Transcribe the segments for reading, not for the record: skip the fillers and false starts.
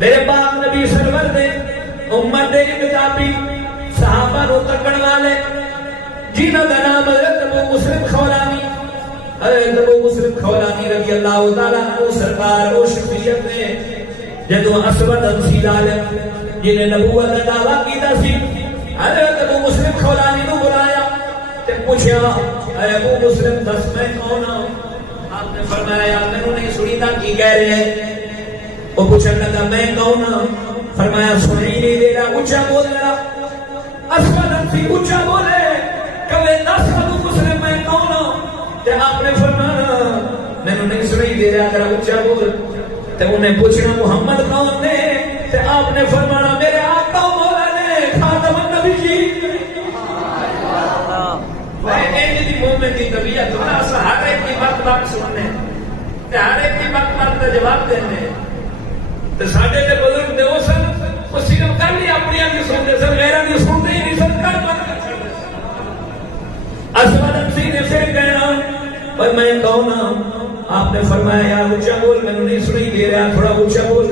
میرے پاک نبی سرور دے امت دے کتابی صحابہ نو تکڑ والے جنہاں دا نام حضرت ابو مسلم خولانی، حضرت ابو مسلم خولانی رضی اللہ تعالیٰ عنہ سرکار او شخصیت نے جدو اسود انسی عالم جنہیں نبوت کا دعویٰ کیتا سی، حضرت ابو مسلم خولانی نو بلایا تے پوچھا اے ابو مسلم دس میں کون ہوں؟ آپ نے فرمایا یار میں نے سنی تھا کی کہہ رہے ہیں؟ وہ پوچھنے لگا میں کون ہوں؟ فرمایا سنی نہیں دے رہا، اونچا بول رہا۔ اسود انسی اونچا بولے کبھی دس ابو مسلم میں کون ہوں؟ تے آپ نے فرمایا میں نے نہیں سنی دے رہا، ذرا اونچا بول۔ تے انہیں پوچھنا محمد کون نے؟ تے آپ نے فرمانا میرے آقا مولا نے خاتم النبی جی۔ ایک دی مومن دی طبیعت بڑا سا ہر ایک کی بات بات سننے تے ہر ایک کی بات بات کا جواب دینے تے ساڈے تے بزرگ دے وہ سن وہ صرف کر لی اپنی دی سنتے سن غیراں دی سنتے ہی نہیں سن کر مت اسود انسی نے پھر کہنا پر میں کون ہوں؟ آپ نے فرمایا یار اونچا بول، میں نے نہیں سنی دے رہا، تھوڑا اونچا بول۔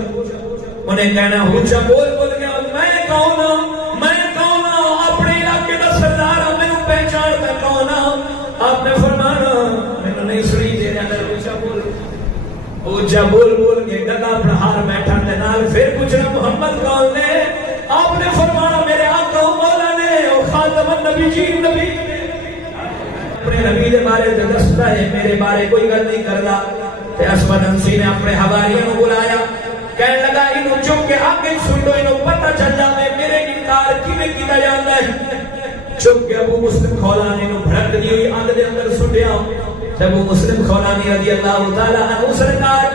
انہیں کہنا اونچا بول گیا میں کون ہوں؟ میں کون ہوں؟ اپنے علاقے کا سردار ہوں، میں پہچانتا کون ہوں؟ آپ نے فرمانا میں نے نہیں سنی دے رہا، اونچا بول۔ اونچا بول بول کے گلا اپنا ہار بیٹھا کے نال پھر پوچھنا محمد کون نے؟ آپ نے فرمانا میرے آقا مولا نے اور خاتم النبی جی نبی اپنے نبی دے بارے تے دستا ہے، میرے بارے کوئی گل نہیں کردا۔ تے اسود انسی نے اپنے حواریوں کو بلایا، کہنے لگا انہوں چک کے آگے سن لو، انہوں پتہ چل جاوے میرے انکار کیویں کیتا جاندا ہے۔ چک کے ابو مسلم خولانی نو بھڑک دی ہوئی اگ دے اندر سٹیا۔ تے ابو مسلم خولانی رضی اللہ تعالی عنہ سرکار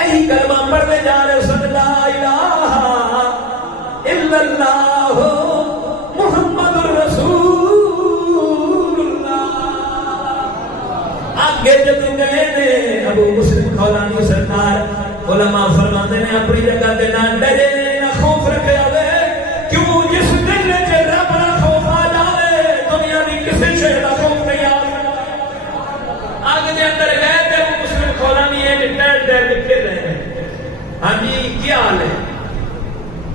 یہی کلمہ پڑھتے جا رہے سن لا الہ الا اللہ محمد رسول آگے جب گئے نے ابو مسلم خولانی سرکار علماء فرماتے ہیں اپنی جگہ دے نہ ڈرے نہ خوف رکھے ہوئے، کیوں جس دل میں رب نہ خوف آ جائے دنیا کی کسی شے کا خوف نہیں آ سکتا۔ آگے دے اندر گئے تے ابو مسلم خولانی ایک ٹہل ٹہل کے پھر رہے ہیں، ہاں جی کیا حال ہے؟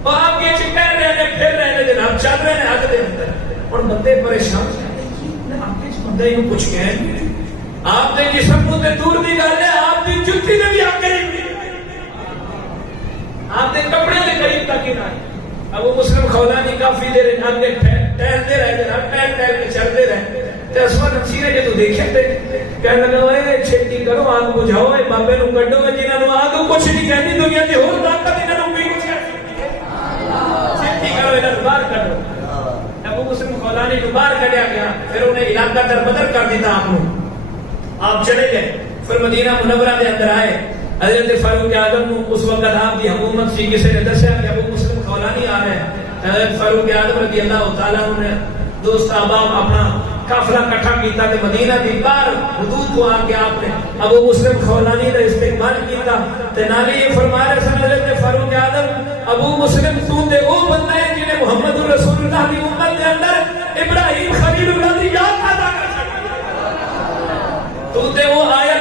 وہ آگے ٹہل رہے ہیں پھر رہے ہیں جناب، چل رہے ہیں آگے دے اندر اور بندے پریشان ہیں۔ آگے بندے ہی کچھ کہیں آپ نے جسم کو تے دور دی گل ہے، آپ دی جُتی نے بھی آگے آپ نے کپڑے کے قریب تک ہی نہ ابو مسلم خولانی کافی دیر آگے ٹہلتے رہے جناب، ٹہل ٹہل کے چلتے رہے۔ تے اسود انسی نے جو دیکھے تے کہنے لگا اے چھیتی کرو آگ بجھاؤ، اے بابے نو کڈو، جنہاں نو آگ کچھ نہیں کہندی دنیا دی ہور طاقت انہاں نو بھی کچھ چھیتی کرو انہاں نو باہر کڈو۔ ابو مسلم خولانی نو باہر کڈیا گیا، پھر انہیں علاقہ در بدر کر دیتا آپ نو۔ آپ چلے گئے، پھر مدینہ منورہ کے اندر آئے۔ حضرت فاروق اعظم اس وقت آپ کی حکومت سی، کسی نے دسیا کہ ابو مسلم خولانی آ رہے ہیں۔ حضرت فاروق اعظم رضی اللہ تعالیٰ عنہ نے دوست احباب اپنا قافلہ اکٹھا کیتا تے مدینہ دی باہر حدود کو آ کے آپ نے ابو مسلم خولانی کا استقبال کیتا تے نالے یہ فرما رہے سن حضرت فاروق اعظم ابو مسلم تو تے او بندہ ہے جنہیں محمد رسول اللہ کی امت کے اندر ابراہیم خلیل اللہ کی یاد ادا کر سکتا تو تے وہ آیا